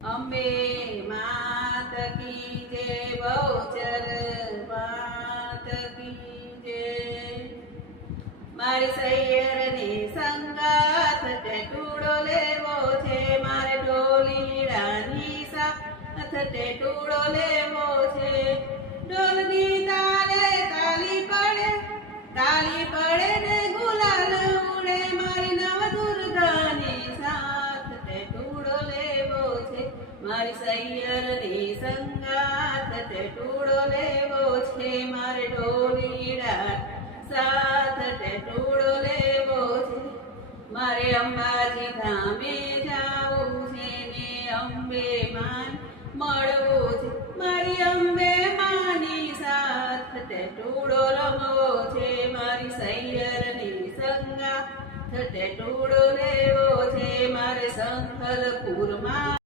અંબે માત કી જય, બહુચર માત કી જય। મારી સૈયરની સંગાથ ટેટુડો લેવો છે, મારે ઢોલીડાની સાથ ટેટુડો લેવો છે। ઢોલની તાલે તાલી પડે ને ગુલાલ ઉડે, મારી નવદુર્ગાની સાથ ટેટુડો લેવો છે। મારી સૈયરની સંગાથ ટેટુડો લેવો છે, મારે ઢોલીડા સાથ ટેટુડો લેવો છે। મારે અંબાજી ધામે જાવું છે ને અંબે માન મળવું છે, મારી અંબે માની સાથ ટેટુડો રમવો છે। મારી સૈયરની સંગાથ ટેટુડો લેવો છે, મારે સંખલપુરમાં